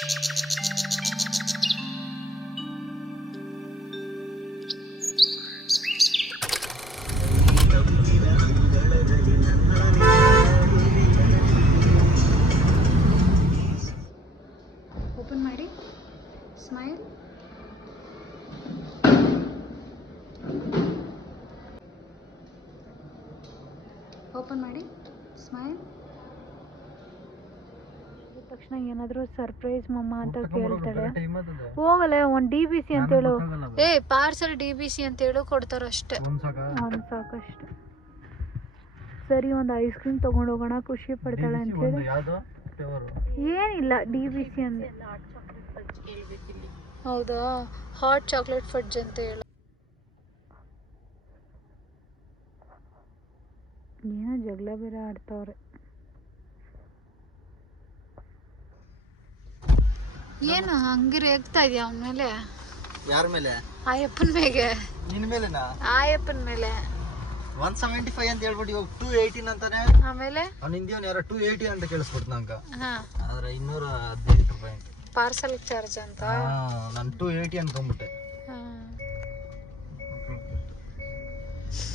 Open ಮಾಡಿ, smile. Open ಮಾಡಿ, smile. ತಕ್ಷಣ ಏನಾದರೂ ಸರ್ಪ್ರೈಸ್ ಮಮ್ಮ ಅಂತ ಕೇಳ್ತಾಳೆ. ಹೋಗಲ್ಲ, ಒಂದು DBC ಅಂತ ಹೇಳು. ಪಾರ್ಸಲ್ DBC ಅಂತ ಹೇಳು, ಕೊಡ್ತಾರ ಅಷ್ಟೇ. ಒಂದು ಸಾಕಷ್ಟು. ಸರಿ, ಒಂದು ಐಸ್ ಕ್ರೀಮ್ ತಗೊಂಡು ಹೋಗೋಣ, ಖುಷಿ ಪಡ್ತಾಳೆ ಅಂತ ಹೇಳಿ. ಏನಿಲ್ಲ, DBC ಅಂದ್ರೆ. ಹೌದಾ, ಹಾಟ್ ಚಾಕ್ಲೇಟ್ ಫಡ್ಜ್ ಅಂತ ಹೇಳು. ಏನೋ ಜಗಳ ಬೇರೆ ಆಡ್ತಾವ್ರೆ. ಏನು ಹಂಗೆ ರೇಗ್ತಾ ಇದೆಯಾ ಅವನ ಮೇಲೆ? ಯಾರ ಮೇಲೆ? ಆಯಪ್ಪನ ಮೇಲೆ. ನಿನ್ನ ಮೇಲೆನಾ? ಆಯಪ್ಪನ ಮೇಲೆ. 175 ಅಂತ ಹೇಳ್ಬಿಟ್ಟು ಇವಾಗ 218 ಅಂತಾನೆ. ಆಮೇಲೆ ಅವ್ನು ಹಿಂದಿಯವನು ಯಾರೋ 280 ಅಂತ ಕೇಳಿಸ್ಬಿಡ್ತು ನಂಗೆ. ಆದ್ರೆ 215 ರೂಪಾಯಿ ಪಾರ್ಸಲ್ ಚಾರ್ಜ್ ಅಂತ. ನಾನು 280 ಅನ್ಕೊಂಡ್ಬಿಟ್ಟೆ.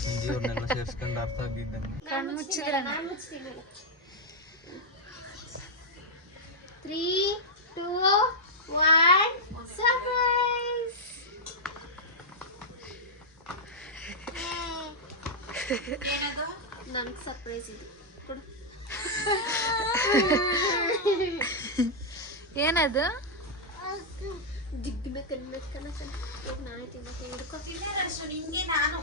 ಹಿಂದಿಯವ್ರನ್ನೆಲ್ಲ ಸೇರಿಸ್ಕೊಂಡು ಅರ್ಥ ಆಗಿದ್ದಂಗೆ. ಕಣ್ಣು ಮುಚ್ಚಿದ್ರೆ 3, 2, 1 ಸರ್ಪ್ರೈಸ್. ಏನದು? ನನಗೆ ಸರ್ಪ್ರೈಸ್ ಇದು ಕೊಡು. ಏನದು? ದಿಗ್ಬೇಕು ಅನ್ಬೇಕು ನಾಳೆ ತಿನ್ನಕ್ಕೆ ಹಿಡ್ಕೊ. ನಿಂಗೆ ನಾನು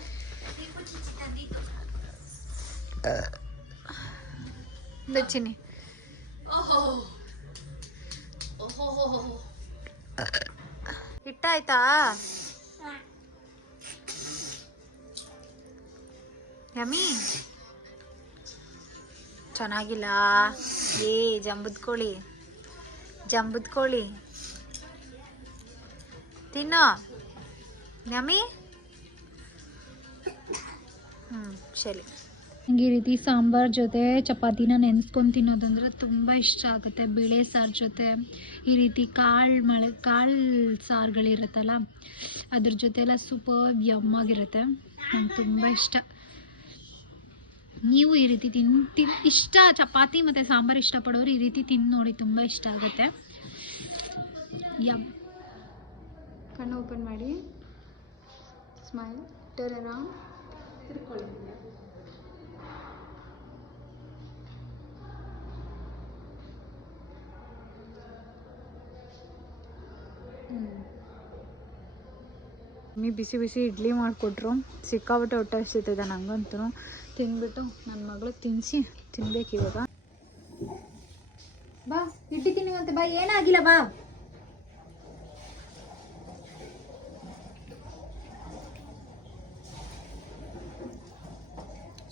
ದಚ್ಚಿನಿ. ಇಟ್ಟಾಯ್ತಾ? ಯಮ್ಮಿ ಚೆನ್ನಾಗಿಲ್ಲ. ಜಂಬುದ್ ಕೋಳಿ ತಿನ್ನೋ ಯಮ್ಮಿ. ಸರಿ. ನಂಗೆ ಈ ರೀತಿ ಸಾಂಬಾರ್ ಜೊತೆ ಚಪಾತಿನ ನೆನೆಸ್ಕೊಂಡು ತಿನ್ನೋದಂದ್ರೆ ತುಂಬ ಇಷ್ಟ ಆಗುತ್ತೆ. ಬೇಳೆ ಸಾರು ಜೊತೆ ಈ ರೀತಿ ಕಾಳು ಸಾರುಗಳಿರುತ್ತಲ್ಲ, ಅದ್ರ ಜೊತೆ ಎಲ್ಲ ಸೂಪರ್ ಯಮ್ಮಾಗಿರುತ್ತೆ. ನಂಗೆ ತುಂಬ ಇಷ್ಟ. ನೀವು ಈ ರೀತಿ ಇಷ್ಟ ಚಪಾತಿ ಮತ್ತು ಸಾಂಬಾರು ಇಷ್ಟಪಡೋರು ಈ ರೀತಿ ತಿಂದು ನೋಡಿ, ತುಂಬ ಇಷ್ಟ ಆಗುತ್ತೆ. ಯಮ್. ಕಣ್ಣು ಓಪನ್ ಮಾಡಿ, ಸ್ಮೈಲ್, ಟರ್ನ್ ಅರೌಂಡ್, ತಿರ್ಕೊಳ್ಳಿ. ಬಿಸಿ ಬಿಸಿ ಇಡ್ಲಿ ಮಾಡಿಕೊಟ್ರು, ಸಿಕ್ಕಾಬಿಟ್ಟೆ ಹೊಟ್ಟೆ ಹಸಿತಿದೆ ನಂಗಂತೂ. ತಿಂದ್ಬಿಟ್ಟು ನನ್ನ ಮಗಳಿಗೆ ತಿನ್ಬೇಕು ಇವಾಗ. ಬಾ ಇಡ್ಲಿ ತಿನ್ನುವಂತೆ, ಬಾ, ಏನಾಗಿಲ್ಲ, ಬಾ.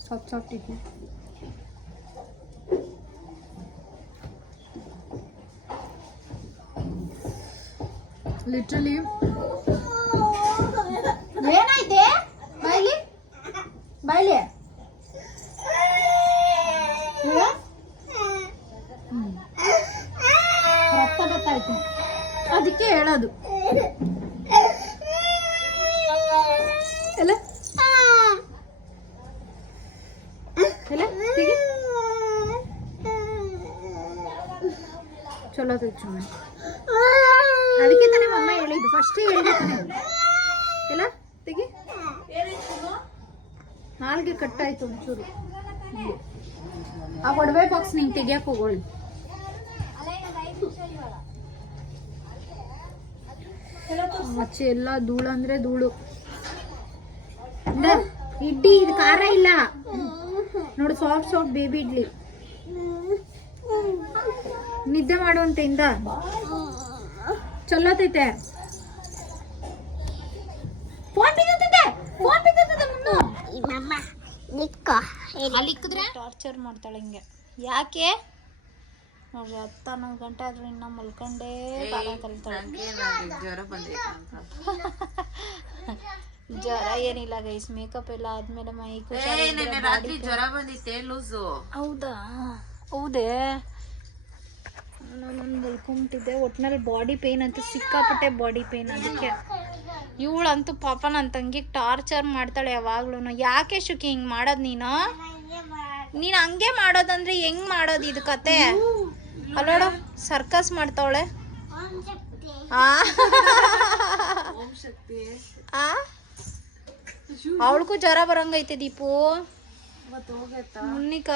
ಸಾಫ್ಟ್ ಇಡ್ಲಿ. ಲಿಟ್ರಲಿ ಏನಾಯ್ತೆ? ಬಾಯ್ಲಿ ರಕ್ತ ಗೊತ್ತಾಯ್ತು, ಅದಕ್ಕೆ ಹೇಳೋದು. ಎಲ್ಲ ಚಲೋ ಸುಮ್ಮನೆ. ಅದಕ್ಕೆ ತಾನೇ ಅಮ್ಮ ಹೇಳಿದ್ದು, ಫಸ್ಟ್ ಹೇಳಿದ್ದಾನೆ. ಎಲ್ಲ ತೆಗಿ. ನಾಲ್ಗೆ ಕಟ್ಟಾಯ್ತು ಒಂಚೂರು. ಆ ಒಡವೆ ಬಾಕ್ಸ್ ನಿಂಗೆ ತೆಗಿಯಕ್ಕೆ ಹೋಗೋಳಿ. ಮಚ್ಚೆ ಎಲ್ಲ ಧೂಳು ಅಂದ್ರೆ ಧೂಳು. ಇಡ್ಲಿ ಇದು ಖಾರ ಇಲ್ಲ ನೋಡು, ಸಾಫ್ಟ್ ಬೇಬಿ ಇಡ್ಲಿ. ನಿದ್ದೆ ಮಾಡುವಂತೆಯಿಂದ ಚಲೋತೈತೆ. ಟಾರ್ಚರ್ ಮಾಡ್ತಾಳೆ ಹಿಂಗೆ. ಯಾಕೆ ನೋಡ್ರಿ, 10-11 ಗಂಟೆ ಆದ್ರೂ ಇನ್ನ ಮಲ್ಕೊಂಡೇ ಕಾಲ ಕಲಿತಾಳೆ. ಜ್ವರ ಏನಿಲ್ಲ ಗೈಸ್, ಮೇಕಪ್ ಎಲ್ಲ ಆದ್ಮೇಲೆ ಮೈ ರಾತ್ರಿ ಜ್ವರ ಬಂದಿತ್ತೆ ಲೂಸು. ಹೌದಾ? ಹೌದೇ? ನಾನು ಮಲ್ಕೊಂಬಿಟ್ಟಿದ್ದೆ. ಒಟ್ನಲ್ಲಿ ಬಾಡಿ ಪೇನ್ ಅಂತೂ ಸಿಕ್ಕಾಪಟ್ಟೆ ಬಾಡಿ ಪೇನ್. ಅದಕ್ಕೆ ಇವಳಂತೂ ಪಾಪ ನನ್ನ ತಂಗಿಗೆ ಟಾರ್ಚರ್ ಮಾಡ್ತಾಳೆ ಯಾವಾಗ್ಲೂ. ಯಾಕೆ ಶುಕಿ ಹಿಂಗೆ ಮಾಡೋದು ನೀನು ಹಂಗೆ ಮಾಡೋದಂದ್ರೆ ಹೆಂಗ್ ಮಾಡೋದು ಇದು ಕತೆ? ಅಲ್ಲೋಡು ಸರ್ಕಸ್ ಮಾಡ್ತಾವಳೆ. ಅವಳಿಗೂ ಜ್ವರ ಬರಂಗೈತೆ ದೀಪು. ಮುನ್ನಿಕ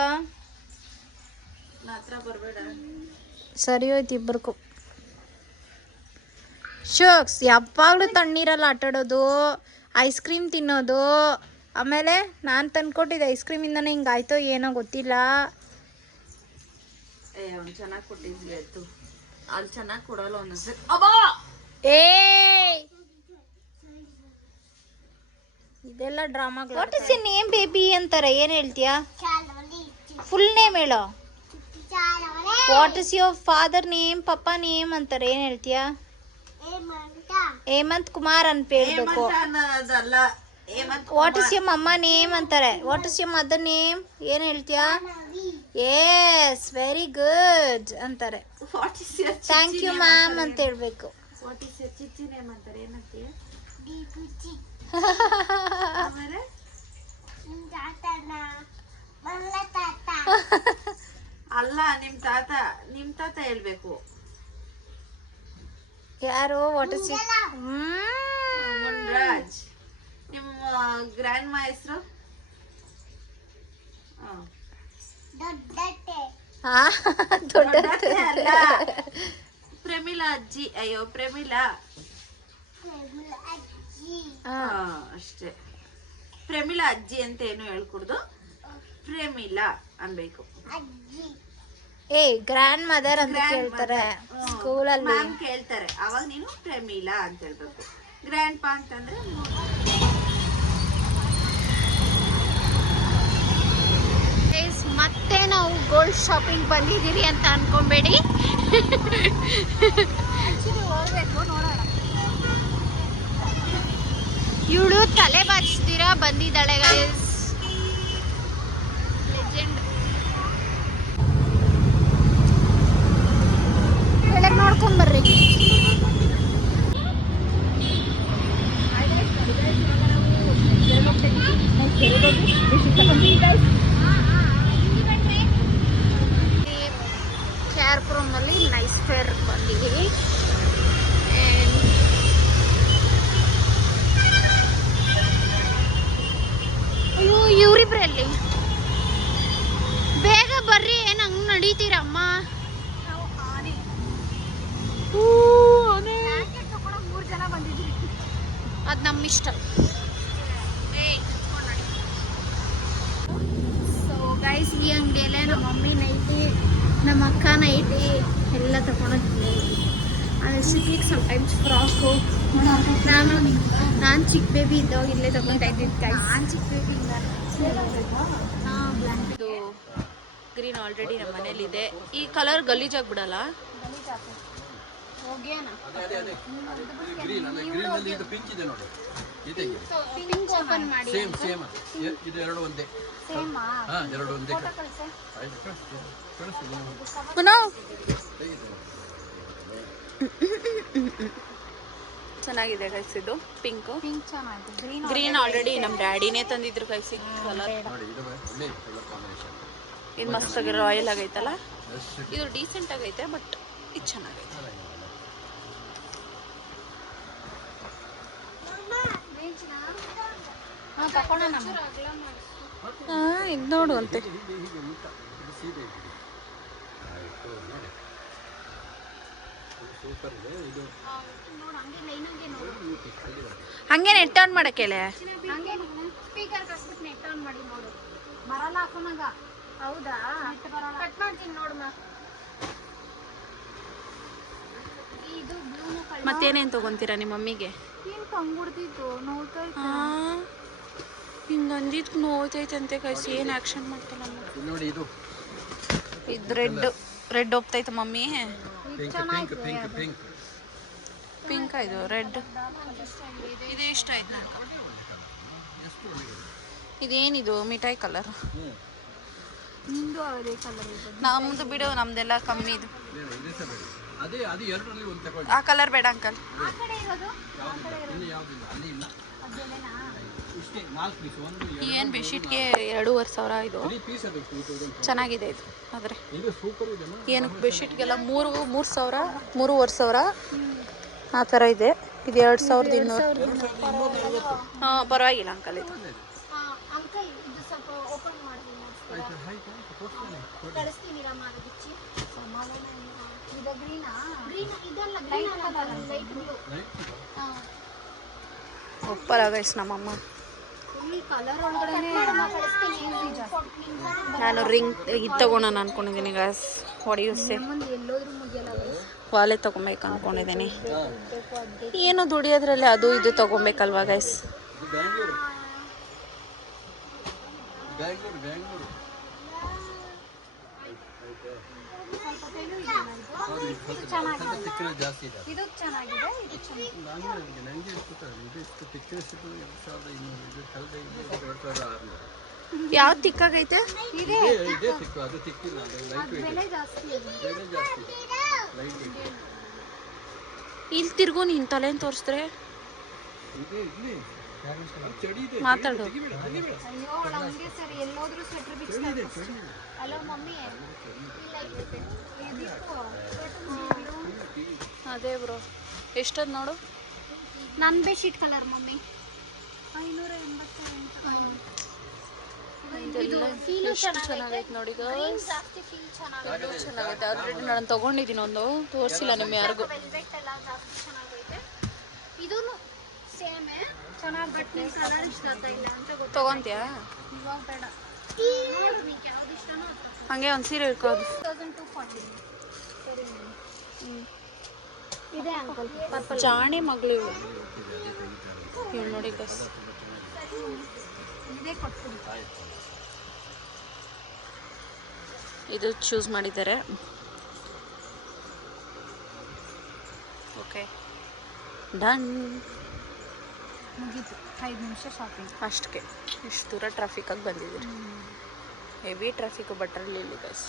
ಸರಿ ಹೋಯ್ತು ಇಬ್ಬರಿಗೂ. ಶೋಕ್ಸ್ ಯಾವಾಗಲೂ ತಣ್ಣೀರಲ್ಲಿ ಆಟಾಡೋದು, ಐಸ್ ಕ್ರೀಮ್ ತಿನ್ನೋದು. ಆಮೇಲೆ ನಾನು ತಂದ್ಕೊಟ್ಟಿದ್ದೆ ಐಸ್ ಕ್ರೀಮಿಂದನೇ ಹಿಂಗಾಯ್ತೋ ಏನೋ ಗೊತ್ತಿಲ್ಲ. ಚೆನ್ನಾಗಿ ಕೊಟ್ಟಿದ್ವಿ ಆಯ್ತು. ಅಲ್ಲಿ ಚೆನ್ನಾಗಿ ಕೊಡಲ್ಲ ಒಂದೊಂದ್ಸರಿ. ಏ ಇದೆಲ್ಲ ಡ್ರಾಮಾಗಳು. What is your name baby ಅಂತಾರೆ. ಏನ್ ಹೇಳ್ತೀಯಾ? ಫುಲ್ ನೇಮ್ ಹೇಳೋ. What is your father name, papa name ಅಂತಾರೆ. ಏನ್ ಹೇಳ್ತೀಯಾ? ಹೇಮಂತ್ ಕುಮಾರ್ ಅಂತ ಹೇಳ್ಬೇಕು. What is your mummy name ಅಂತಾರೆ. What is your mother name ಏನ್ ಹೇಳ್ತೀಯಾ? ಎಸ್ ವೆರಿ ಗುಡ್ ಅಂತಾರೆ. ಥ್ಯಾಂಕ್ ಯು ಮ್ಯಾಮ್ ಅಂತ ಹೇಳ್ಬೇಕು. ಅಲ್ಲ ನಿಮ್ ತಾತ ಹೇಳ್ಬೇಕು. ಯಾರು? What is Munraj. ನಿಮ್ಮ ಗ್ರ್ಯಾಂಡ್ ಮಾ ಹೆಸರು? ಅಲ್ಲ ಪ್ರಮಿಳಾ ಅಜ್ಜಿ. ಅಯ್ಯೋ ಪ್ರಮಿಳಾ ಅಷ್ಟೇ. ಪ್ರಮಿಳಾ ಅಜ್ಜಿ ಅಂತ ಏನು ಹೇಳ್ಕೊಡ್ದು, ಪ್ರಮಿಳಾ ಅನ್ಬೇಕು. ಏ ಗ್ರ್ಯಾಂಡ್ ಮದರ್ ಅಂತ ಕೇಳ್ತಾರೆ ಸ್ಕೂಲಲ್ಲಿ. ಮ್ಯಾಮ್ ಕೇಳ್ತಾರೆ, ಅವಾಗ ನೀನು ಪ್ರಮಿಳಾ ಅಂತ ಹೇಳ್ಬೇಕು. ಗ್ರ್ಯಾಂಡ್ ಪಾ ಅಂತಂದ್ರೆ ಮತ್ತೆ ನಾವು ಗೋಲ್ಡ್ ಶಾಪಿಂಗ್ ಬಂದಿದ್ದೀರಿ ಅಂತ ಅನ್ಕೊಂಬೇಡಿ. ಇವಳು ತಲೆ ಬಾಚಿಸ್ತೀರಾ ಬಂದಿದ್ದಾಳೆ ಗೈಸ್. ಲೆಜೆಂಡ್. ಕೆಳಗೆ ನೋಡ್ಕೊಂಡ್ ಬರ್ರಿ. ಕ್ಯಾರ್ಪುರಮಲ್ಲಿ ನೈಸ್ ಫೇರ್ ಬಂದಿದ್ದೀವಿ. ಅಯ್ಯೋ ಇವರಿಬ್ರಲ್ಲಿ ಬೇಗ ಬರ್ರಿ. ಏನು ಹಂಗೆ ನಡೀತೀರಮ್ಮ? ಅದು ನಮ್ಮ ಇಷ್ಟ. ಸೊ ಗೈಸ್ ಈ ಅಂಗಡಿಯಲ್ಲೇ ನಮ್ಮ ಮಮ್ಮಿ ನೈಟಿ, ನಮ್ಮ ಅಕ್ಕ ನೈಟಿ ಎಲ್ಲ ತಗೊಂಡಿದ್ದೀನಿ. ಶುಕ್ಲಿಗೆ ಸಮ್ಟೈಮ್ಸ್ ಫ್ರಾಕು. ನಾನು ಚಿಕ್ಕ ಬೇಬಿ ಇದ್ದಾಗ ಇಲ್ಲೇ ತಗೊತಾ ಇದ್ದಿದ್ದು ಗೈಸ್. ನಾನು ಚಿಕ್ಕ ಬೇಬಿ ಇಲ್ಲ. ಇದು ಗ್ರೀನ್ ಆಲ್ರೆಡಿ ನಮ್ಮ ಮನೇಲಿದೆ. ಈ ಕಲರ್ ಗಲೀಜಾಗ್ಬಿಡಲ್ಲ. ಪಿಂಕ್ ಓಪನ್ ಮಾಡಿ. ಚೆನ್ನಾಗಿದೆ ಗೈಸ್ ಇದು ಪಿಂಕ್. ಪಿಂಕ್ ಚೆನ್ನಾಗಿದೆ. ಗ್ರೀನ್ ಆಲ್ರೆಡಿ ನಮ್ಮ ಡ್ಯಾಡಿನೇ ತಂದಿದ್ರು ಗೈಸ್. ಕಲರ್ ಇದು ಮಸ್ತಾಗಿ ರಾಯಲ್ ಆಗೈತಲ್ಲ. ಇದು ಡೀಸೆಂಟ್ ಆಗೈತೆ, ಬಟ್ ಇದು ಚೆನ್ನಾಗೈತೆ. ಇದು ನೋಡು ಅಂತೆ. ಹಂಗೆ ನೆಟ್ ಆನ್ ಮಾಡಕ್ಕೆ ಹೇಳೆ. ಸ್ಪೀಕರ್ ಕಟ್ಬಿಟ್ಟು ನೆಟ್ ಆನ್ ಮಾಡಿ ನೋಡು. ಬರಲ್ಲ ಹಾಕೋನಾಗ. ಹೌದಾ? ಕಟ್ ಮಾಡ್ತೀನಿ ನೋಡಮ್ಮ. ಇದು ಬ್ಲೂನು ಕಲರ್. ಮತ್ತೇನೇನು ತಗೊಂತೀರಾ ನಿಮ್ಮ ಮಮ್ಮಿಗೆ? ಏನು ಕಂಗುಡ್ದಿತ್ತು ನೋಡ್ತಾ ಹಿಂಗಂದಿದ್ದು ನೋಯ್ತೈತೆ ಅಂತೆ ಗೈಸ್. ಏನು ಆ್ಯಕ್ಷನ್ ಮಾಡ್ತಾನೆ ನೋಡಿ. ಇದು ರೆಡ್ ಹೋಗ್ತೈತೆ ಮಮ್ಮಿ. ಪಿಂಕ್ ಇದು ರೆಡ್. ಇದೇ ಇಷ್ಟ ಆಯ್ತು ನನಗೆ. ಇದೇನಿದು ಮಿಠಾಯಿ ಕಲರ್. ನಿಂದು ಅದೇ ಕಲರ್ ಇದೆ. ನಮ್ದು ಬಿಡು, ನಮ್ದೆಲ್ಲ ಕಮ್ಮಿ ಇದು. ಅದೇ ಅದು ಎರಡರಲ್ಲಿ ಒಂದು ತಗೊಳ್ಳಿ. ಆ ಕಲರ್ ಬೇಡ ಅಂಕಲ್. ಆ ಕಡೆ ಇರೋದು ಇಲ್ಲಿ ಯಾವುದಿಲ್ಲ, ಅಲ್ಲಿ ಇಲ್ಲ. ಅದೆಲ್ಲನಾ? ಇಷ್ಟೇ 4 ಪೀಸ್. ಒಂದು ಏನು ಬೆಡ್ಶೀಟ್ಗೆ 2,500 ಇದು. 3 ಪೀಸ್ ಅದು 2000. ಚೆನ್ನಾಗಿದೆ ಇದು. ಆದರೆ ಇದು ಸೂಪರ್ ಇದೆ. ಏನಕ್ಕೆ ಬೆಡ್ಶೀಟ್ಗೆಲ್ಲ 3,000 3,500 ಆ ಥರ ಇದೆ. ಇದು 2,200. ಹಾಂ, ಪರವಾಗಿಲ್ಲ ಅಂಕಲ್ ಇದು. ಅಂಕಲ್ ಇದು ಸ್ವಲ್ಪ ಓಪನ್ ಮಾಡಿ ಕಳಿಸ್ತೀನಿ ರಾಮಾಗಿಚ್ಚಿ. ಇದು ಗ್ರೀನಾ? ಗ್ರೀನ್ ಇದೆಲ್ಲ ಗ್ರೀನ್ ಅಲ್ಲ, ಲೈಟ್ ಬ್ಲೂ. ಒಪ್ಪಲ್ಲ ಗೈಸ್ ನಮ್ಮಮ್ಮ. ಫುಲ್ ಕಲರ್ ಒಳಗಡೆ ನಾನು ರಿಂಗ್ ಇದು ತಗೋಣ ಅನ್ಕೊಂಡಿದ್ದೀನಿ ಗೈಸ್. ಹೊಡೆಯುತ್ತೆ ಮುಂದೆ ಎಲ್ಲೋದ್ರೂ ಮುಗಿಯಲ್ಲ. ವಾಲೆ ತಗೊಬೇಕು ಅನ್ಕೊಂಡಿದ್ದೀನಿ. ಏನು ದುಡಿಯೋದ್ರಲ್ಲಿ ಅದು ಇದು ತಗೊಬೇಕಲ್ವಾ ಗೈಸ್. ಬ್ಯಾಂಗ್ಳೂರು ಬ್ಯಾಂಗ್ಳೂರು ಜಾಸ್ತಿ ಇದೆ. ಇದು ಚೆನ್ನಾಗಿದೆ, ಇದು ಚೆನ್ನಾಗಿದೆ. ನನಗೆ ಇದು ಇಷ್ಟು ತಿಕ್ನೆಸ್ ಇದು 2200, ಇದು ಕಳೆದ 2600. ಯಾವ್ದು ತಿಕ್ಕಾಗೈತೆ? ಇದೆ ಇದೇ ತಿಕ್ಕು, ಅದು ತಿಕ್ಕಿಲ್ಲ, ಅದು ಲೈಟ್ ವೇಟ್. ಬೆಲೆ ಜಾಸ್ತಿ ಇದೆ. ಬೆಲೆ ಜಾಸ್ತಿ ಇದೆ, ಲೈಟ್ ವೇಟ್. ಇಲ್ಲಿ ತಿರ್ಗು ನೀನು ತಲೆನ ತೋರಿಸಿದ್ರೆ ಇದೆ ಇಲ್ಲಿ ಚಡಿ ಇದೆ. ಮಾತಾಡು. ಅಯ್ಯೋ ಹಂಗೆ ಸರಿ, ಎಲ್ಲೋದ್ರೂ ಸ್ವೆಟರ್ ಬಿಚ್ಚಿ. ಹಲೋ ಮಮ್ಮಿ, ಅದೇ ಬ್ರೋ. ಎಷ್ಟದು ನೋಡು. ನನ್ನ ಬೆಡ್ಶೀಟ್ ಕಲರ್ ಮಮ್ಮಿ 588. ಇದೆಲ್ಲ ಎಷ್ಟು ಚೆನ್ನಾಗೈತೆ ನೋಡಿ ಗೈಸ್. ಜಾಸ್ತಿ ಫೀಲ್ ಚೆನ್ನಾಗಿದೆ. ಇದು ಚೆನ್ನಾಗೈತೆ. ಆಲ್ರೆಡಿ ನಾನು ತೊಗೊಂಡಿದ್ದೀನಿ ಒಂದು, ತೋರಿಸಿಲ್ಲ ನಿಮ್ಮ ಯಾರಿಗೂ. ವೆಲ್ವೆಟ್ ಎಲ್ಲ ಜಾಸ್ತಿ ಚೆನ್ನಾಗೈತೆ. ಇದೂನು ಸೇಮ್ ಚೆನ್ನಾಗಿ, ಬಟ್ ನಿನ್ ಕಲರ್ ಇಷ್ಟ ಆಗ್ತಾ ಇಲ್ಲ ಅಂತ ಗೊತ್ತು. ತೊಗೊಂತೀಯಾ? ಇವಾಗ ಬೇಡ, ನೋಡು ನಿಂಗೆ ಯಾವ್ದು ಇಷ್ಟನೋ ಅದು. ಹಂಗೆ ಒಂದು ಸೀರೆ ಇಟ್ಕೋದು. 2240. ಸರಿ ಇದೆ ಅಂಕಲ್, ಪರ್ಪಲ್. ಜಾಣೆ ಮಗಳು ಇವು. ಇವ್ರು ನೋಡಿ ಗೈಸ್. ಇದೇ ಕೊಟ್ಬಿಡಿ. ಇದು ಚೂಸ್ ಮಾಡಿದ್ದಾರೆ. Okay, done. ಮುಗೀತು, 5 ನಿಮಿಷ ಶಾಪಿಂಗ್ ಅಷ್ಟಕ್ಕೆ. ಇಷ್ಟು ದೂರ ಟ್ರಾಫಿಕಾಗಿ ಬಂದಿದ್ದೀರಿ. ಹೆವಿ ಟ್ರಾಫಿಕ್ ಬಟ್ರಲ್ಲಿ ಇಲ್ಲಿ ಗೈಸ್,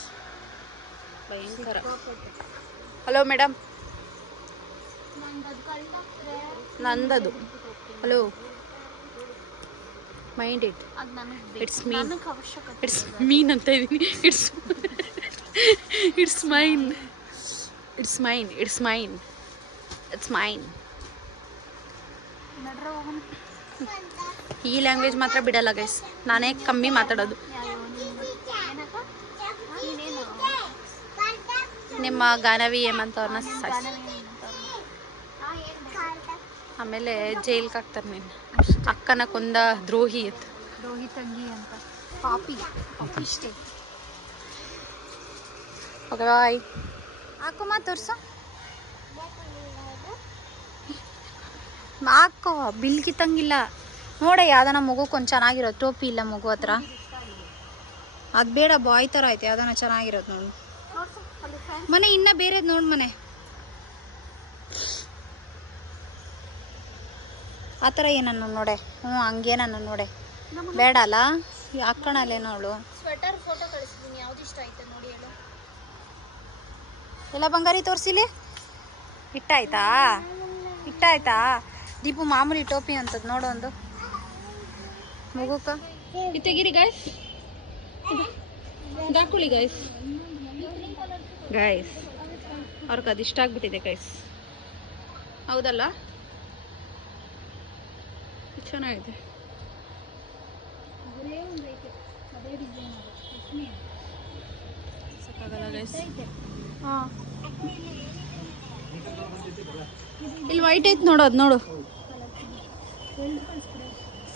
ಭಯಂಕರ. ಹಲೋ ಮೇಡಮ್, ನಂದದು. Hello, mind it. ಅದು ನನಗೆ ಇಟ್ಸ್ ಮೀನ್. ನನಗೆ ಅವಶ್ಯಕತೆ. ಇಟ್ಸ್ ಮೀನ್ ಅಂತ ಇದ್ದೀನಿ. It's mine. It's mine. It's mine. It's mine. ನಡ್ರ ಹೋಗೋಣ. ಈ ಲ್ಯಾಂಗ್ವೇಜ್ ಮಾತ್ರ ಬಿಡಲ್ಲ ಗೈಸ್, ನಾನೇ ಕಮ್ಮಿ ಮಾತಾಡೋದು. ನಿಮ್ಮ ಗಾನವಿ ಹೇಮಂತವ್ರನ್ನ ಸಾಯಿಸಿ, ಆಮೇಲೆ ಜೈಲ್ಗೆ ಹಾಕ್ತಾರೆ. ನೀನು ಅಕ್ಕನ ಕೊಂದ ದ್ರೋಹಿ ಅಂತ. ದ್ರೋಹಿ ತಂಗಿ ಅಂತ. ಪಾಪಿ ಇಷ್ಟೇ. Okay bye. ಹಾಕುಮ್ಮ, ತೋರ್ಸು. ಹಾಕೋ, ಬಿಲ್ ಕಿತ್ತಂಗಿಲ್ಲ ನೋಡ. ಯಾವ್ದನ ಮಗುಕೊಂದು ಚೆನ್ನಾಗಿರೋ ಟೋಪಿ ಇಲ್ಲ ಮಗು ಹತ್ರ. ಅದು ಬೇಡ, ಬಾಯ್ ಥರ ಐತೆ. ಯಾವ್ದನ ಚೆನ್ನಾಗಿರೋದು ನೋಡು ಮನೆ. ಇನ್ನ ಬೇರೆದು ನೋಡು ಮನೆ. ಆ ಥರ ಏನನ್ನ ನೋಡೆ. ಹಂಗೇನನ್ನ ನೋಡೆ. ಬೇಡ ಅಲ್ಲ, ಹಾಕೋಣಲ್ಲೇನೋ ಅವಳು. ಸ್ವೆಟರ್ ಫೋಟೋ ಕಳಿಸಿದ್ದೀನಿ, ಯಾವ್ದು ಇಷ್ಟ ಆಯ್ತು ನೋಡಿ ಹೇಳು. ಎಲ್ಲ ಬಂಗಾರಿ ತೋರಿಸಿಲಿ. ಇಟ್ಟಾಯ್ತಾ? ದೀಪು ಮಾಮೂಲಿ ಟೋಪಿ ಅಂತದ್ ನೋಡು ಒಂದು ಮಗುಕ್ಕ. ತೆಗೀರಿ ಗೈಸ್, ಹಾಕೊಳ್ಳಿ ಗೈಸ್. ಅವ್ರಿಗೆ ಅದು ಇಷ್ಟ ಆಗ್ಬಿಟ್ಟಿದೆ ಗೈಸ್. ಹೌದಲ್ಲ, ಚೆನ್ನಾಗಿದೆ. ಸಾಕಾಗಲ್ಲ ಗೈಸ್. ಹಾಂ, ಇಲ್ಲಿ ವೈಟ್ ಐತೆ ನೋಡು, ಅದು ನೋಡು.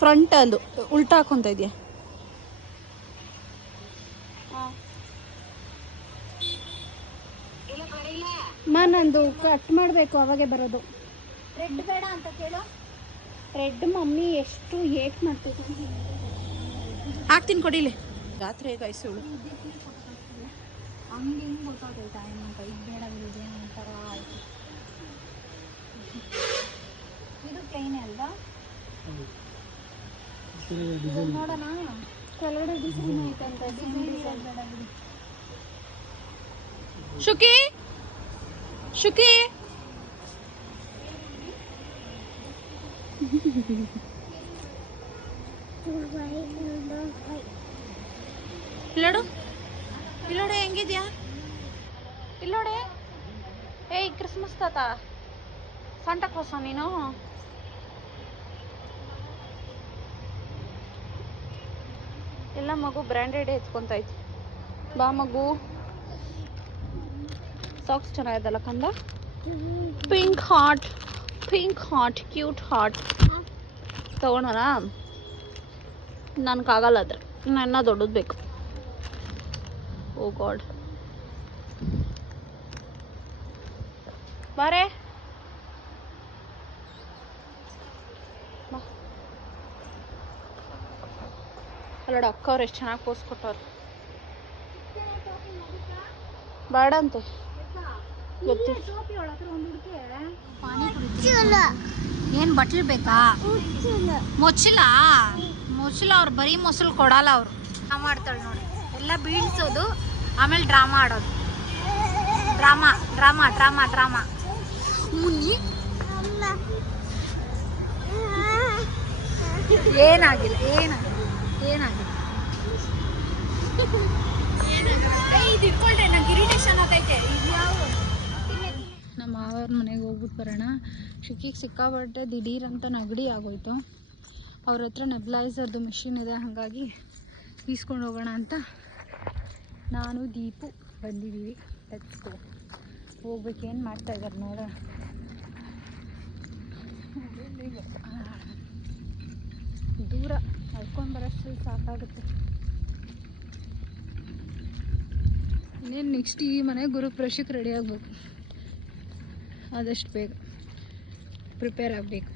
ಫ್ರಂಟ್ ಅದು ಉಲ್ಟಾ ಹಾಕೊಂತ ಇದೆಯಾ? ನಂದು ಕಟ್ ಮಾಡಬೇಕು, ಅವಾಗೆ ಬರೋದು. ರೆಡ್ ಬೇಡ ಅಂತ ಕೇಳು. ರೆಡ್ ಮಮ್ಮಿ ಎಷ್ಟು ಹೇಟ್ ಮಾಡ್ತೈತೆ. ಹಾಕ್ತೀನಿ ಕೊಡಿಲಿ. ರಾತ್ರಿ ಗೈಸ್ ಇವಳು ಹಂಗೆ ಹೆಂಗೆ ಗೊತ್ತಾಗೈತಾ? ಇದು ಬೇಡ, ಇದೆ ಒಂಥರ ಆಯ್ತು. ಇದು ಪ್ಲೈನ್ ಅಲ್ವಾ? ನೋಡೋಣ. ಕೆಳಗಡೆ ಡಿಸೈನ್ ಐತಂತ ಡಿಸೈನ್ ಶುಕಿ ಶುಕಿ ಇಲ್ಲೋಡು ಇಲ್ಲೋಡೆ ಹೆಂಗಿದ್ಯಾ ಇಲ್ಲೋಡೆ ಏಯ್ ಕ್ರಿಸ್ಮಸ್ ತಾತ ಸಾಂಟಾ ಕ್ಲಾಸ ನೀನು ಎಲ್ಲ ಮಗು ಬ್ರ್ಯಾಂಡೆಡ್ ಎತ್ಕೊಂತೈತಿ ಬಾ ಮಗು ಸಾಕ್ಸ್ ಚೆನ್ನಾಗಿದಲ್ಲ ಕಂದ ಪಿಂಕ್ ಹಾರ್ಟ್ ಕ್ಯೂಟ್ ಹಾರ್ಟ್ ತಗೊಳೋಣ ನನಗಾಗಲ್ಲ ಅದ್ರ ನನ್ನ ದೊಡ್ಡದು ಬೇಕು ಓ ಗಾಡ್ ಬಾರೆ ಅಲ್ಲೋಡ ಅಕ್ಕ ಅವ್ರು ಎಷ್ಟು ಚೆನ್ನಾಗಿ ಪೋಸ್ ಕೊಟ್ಟವ್ರು ಬೇಡ ಅಂತೆ ಏನ್ ಬಟ್ಲು ಬೇಕಾ ಮೊಚ್ಚಲ ಅವ್ರು ಬರೀ ಮೊಸಲು ಕೊಡಲ್ಲ ಅವರು ಮಾಡ್ತಾಳೆ ನೋಡಿ ಎಲ್ಲ ಬೀಳ್ಸೋದು ಆಮೇಲೆ ಡ್ರಾಮಾ ಆಡೋದು ಡ್ರಾಮಾ ಮುನ್ನಿ ಏನಾಗಿಲ್ಲ ನಂಗೆ ಇರಿಟೇಷನ್ ಆಗೈತೆ ನಮ್ಮ ಮಾವವ್ರ ಮನೆಗೆ ಹೋಗ್ಬಿಟ್ಟು ಬರೋಣ ಶುಕಿಗೆ ಸಿಕ್ಕಾಬಟ್ಟೆ ದಿಢೀರ್ ಅಂತ ನೆಗಡಿ ಆಗೋಯ್ತು ಅವ್ರ ಹತ್ರ ನೆಬ್ಲೈಸರ್ದು ಮಿಷಿನ್ ಇದೆ ಹಾಗಾಗಿ ಈಸ್ಕೊಂಡು ಹೋಗೋಣ ಅಂತ ನಾನು ದೀಪು ಬಂದಿದ್ದೀವಿ ಹೋಗ್ಬೇಕು ಏನು ಮಾಡ್ತಾ ಇದ್ದಾರೆ ನೋಡೋಣ ದೂರ ನಡ್ಕೊಂಡು ಬರೋಷ್ಟು ಸಾಕಾಗುತ್ತೆ ಇನ್ನೇನು ನೆಕ್ಸ್ಟ್ ಈ ಮನೆ ಗುರುಪ್ರವೇಶಕ್ಕೆ ರೆಡಿ ಆಗಬೇಕು ಆದಷ್ಟು ಬೇಗ ಪ್ರಿಪೇರ್ ಆಗಬೇಕು